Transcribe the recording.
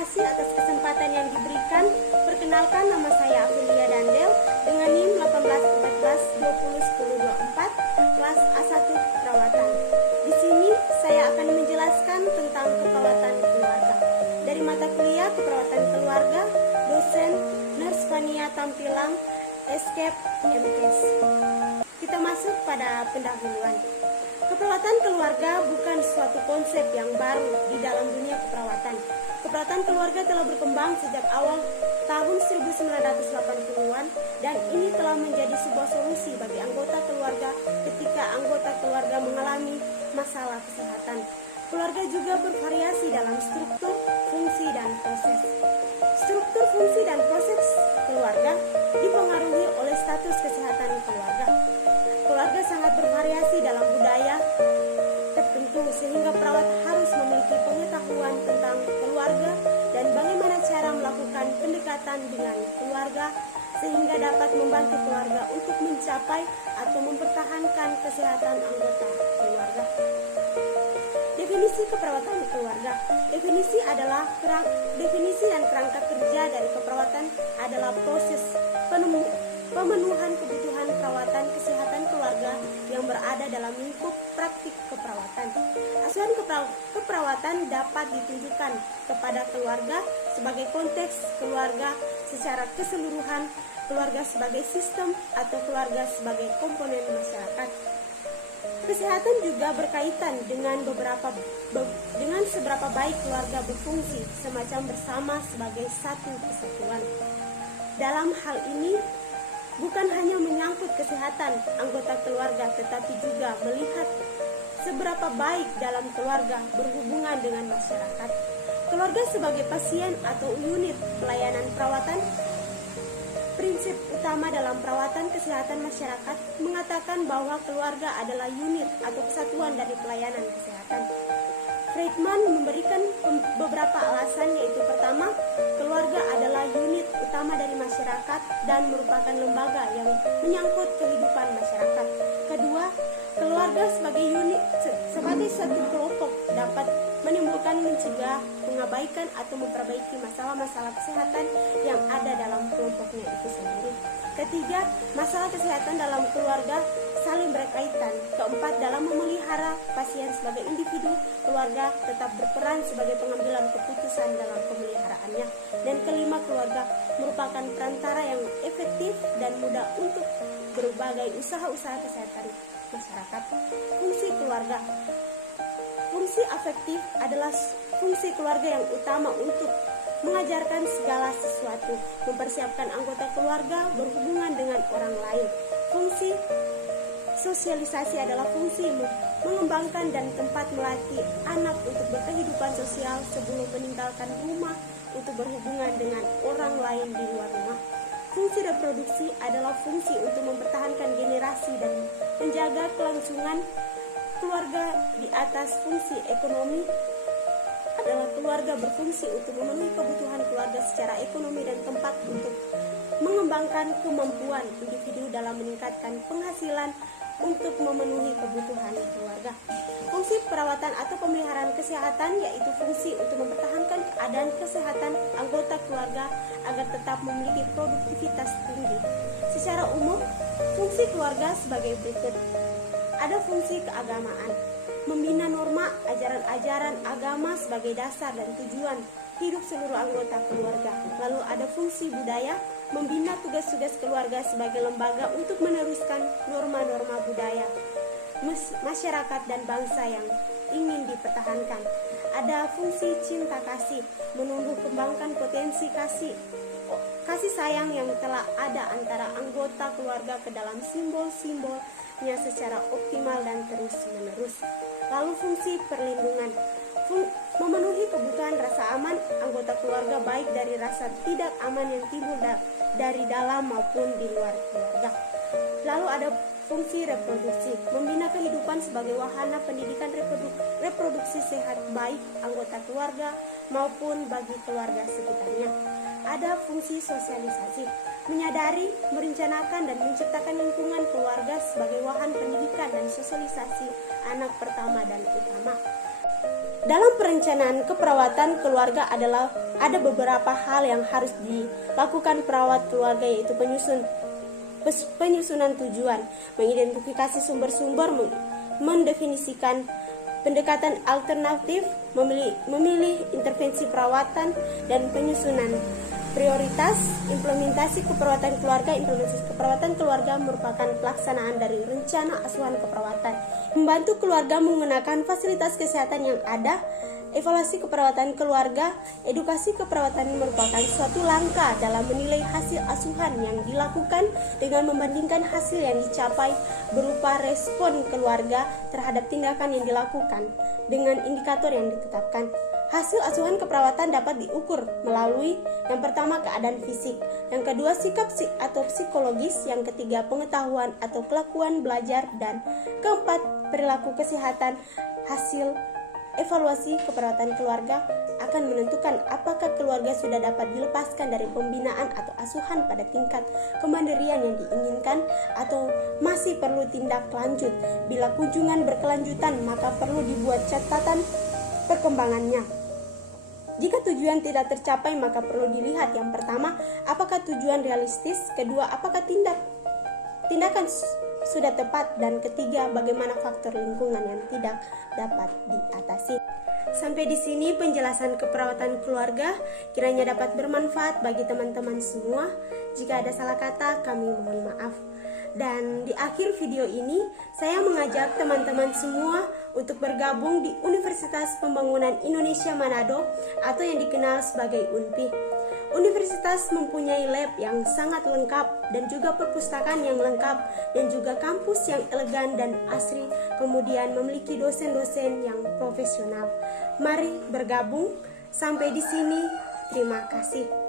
kasih atas kesempatan yang diberikan. Perkenalkan, nama saya Aprilia Dandel dengan NIM 1814201024 kelas A1 Keperawatan. Di sini saya akan menjelaskan tentang keperawatan keluarga. Dari mata kuliah Keperawatan Keluarga, dosen Nurse Fania Tampilang, Escape MKes. Kita masuk pada pendahuluan. Keperawatan keluarga bukan suatu konsep yang baru di dalam dunia keperawatan. Keperawatan keluarga telah berkembang sejak awal tahun 1980-an dan ini telah menjadi sebuah solusi bagi anggota keluarga ketika anggota keluarga mengalami masalah kesehatan. Keluarga juga bervariasi dalam struktur, fungsi, dan proses. Struktur, fungsi, dan proses keluarga dipengaruhi oleh status kesehatan keluarga. Keluarga sangat bervariasi dalam budaya tertentu sehingga perawat harus memiliki pengetahuan tentang keluarga dan bagaimana cara melakukan pendekatan dengan keluarga sehingga dapat membantu keluarga untuk mencapai atau mempertahankan kesehatan anggota keluarga. Definisi keperawatan keluarga. Definisi dan kerangka kerja dari keperawatan adalah proses pemenuhan kebutuhan perawatan kesehatan keluarga yang berada dalam lingkup praktik keperawatan. Asuhan keperawatan dapat ditunjukkan kepada keluarga sebagai konteks keluarga secara keseluruhan, keluarga sebagai sistem, atau keluarga sebagai komponen masyarakat. Kesehatan juga berkaitan dengan seberapa baik keluarga berfungsi semacam bersama sebagai satu kesatuan. Dalam hal ini bukan hanya menyangkut kesehatan anggota keluarga tetapi juga melihat seberapa baik dalam keluarga berhubungan dengan masyarakat. Keluarga sebagai pasien atau unit pelayanan perawatan. Prinsip utama dalam perawatan kesehatan masyarakat mengatakan bahwa keluarga adalah unit atau kesatuan dari pelayanan kesehatan. Friedman memberikan beberapa alasan, yaitu pertama, keluarga adalah unit utama dari masyarakat dan merupakan lembaga yang menyangkut kehidupan masyarakat. Kedua, keluarga sebagai unit sebagai satu kelompok dapat menimbulkan, mencegah, mengabaikan atau memperbaiki masalah-masalah kesehatan yang ada dalam kelompoknya itu sendiri. Ketiga, masalah kesehatan dalam keluarga saling berkaitan. Keempat, dalam memelihara pasien sebagai individu, keluarga tetap berperan sebagai pengambilan keputusan dalam pemeliharaannya. Dan kelima, keluarga merupakan perantara yang efektif dan mudah untuk berbagai usaha-usaha kesehatan masyarakat. Fungsi keluarga. Fungsi afektif adalah fungsi keluarga yang utama untuk mengajarkan segala sesuatu, mempersiapkan anggota keluarga berhubungan dengan orang lain. Fungsi sosialisasi adalah fungsi mengembangkan dan tempat melatih anak untuk berkehidupan sosial sebelum meninggalkan rumah untuk berhubungan dengan orang lain di luar rumah. Fungsi reproduksi adalah fungsi untuk mempertahankan generasi dan menjaga kelangsungan keluarga. Di atas fungsi ekonomi adalah keluarga berfungsi untuk memenuhi kebutuhan keluarga secara ekonomi dan tempat untuk mengembangkan kemampuan individu dalam meningkatkan penghasilan untuk memenuhi kebutuhan keluarga. Fungsi perawatan atau pemeliharaan kesehatan yaitu fungsi untuk mempertahankan keadaan kesehatan anggota keluarga agar tetap memiliki produktivitas tinggi. Secara umum, fungsi keluarga sebagai berikut. Ada fungsi keagamaan, membina norma ajaran-ajaran agama sebagai dasar dan tujuan hidup seluruh anggota keluarga. Lalu ada fungsi budaya, membina tugas-tugas keluarga sebagai lembaga untuk meneruskan norma-norma budaya masyarakat dan bangsa yang ingin dipertahankan. Ada fungsi cinta kasih, menumbuh kembangkan potensi kasih sayang yang telah ada antara anggota keluarga ke dalam simbol-simbolnya secara optimal dan terus-menerus. Lalu fungsi perlindungan, memenuhi kebutuhan rasa aman anggota keluarga baik dari rasa tidak aman yang timbul dari dalam maupun di luar keluarga. Lalu ada fungsi reproduksi, membina kehidupan sebagai wahana pendidikan reproduksi sehat baik anggota keluarga maupun bagi keluarga sekitarnya. Ada fungsi sosialisasi, menyadari, merencanakan, dan menciptakan lingkungan keluarga sebagai wahana pendidikan dan sosialisasi anak pertama dan utama. Dalam perencanaan keperawatan keluarga ada beberapa hal yang harus dilakukan perawat keluarga, yaitu penyusunan tujuan, mengidentifikasi sumber-sumber, mendefinisikan pendekatan alternatif, memilih intervensi perawatan, dan penyusunan prioritas. Implementasi keperawatan keluarga. Implementasi keperawatan keluarga merupakan pelaksanaan dari rencana asuhan keperawatan, membantu keluarga menggunakan fasilitas kesehatan yang ada. Evaluasi keperawatan keluarga. Edukasi keperawatan merupakan suatu langkah dalam menilai hasil asuhan yang dilakukan dengan membandingkan hasil yang dicapai berupa respon keluarga terhadap tindakan yang dilakukan dengan indikator yang ditetapkan. Hasil asuhan keperawatan dapat diukur melalui yang pertama keadaan fisik, yang kedua sikap atau psikologis, yang ketiga pengetahuan atau kelakuan belajar, dan keempat perilaku kesehatan. Hasil evaluasi keperawatan keluarga akan menentukan apakah keluarga sudah dapat dilepaskan dari pembinaan atau asuhan pada tingkat kemandirian yang diinginkan atau masih perlu tindak lanjut. Bila kunjungan berkelanjutan, maka perlu dibuat catatan perkembangannya. Jika tujuan tidak tercapai, maka perlu dilihat yang pertama, apakah tujuan realistis, kedua, apakah tindakan sudah tepat, dan ketiga, bagaimana faktor lingkungan yang tidak dapat diatasi. Sampai di sini penjelasan keperawatan keluarga, kiranya dapat bermanfaat bagi teman-teman semua. Jika ada salah kata, kami mohon maaf. Dan di akhir video ini, saya mengajak teman-teman semua untuk bergabung di Universitas Pembangunan Indonesia Manado atau yang dikenal sebagai UNPI. Universitas mempunyai lab yang sangat lengkap dan juga perpustakaan yang lengkap dan juga kampus yang elegan dan asri, kemudian memiliki dosen-dosen yang profesional. Mari bergabung. Sampai di sini, terima kasih.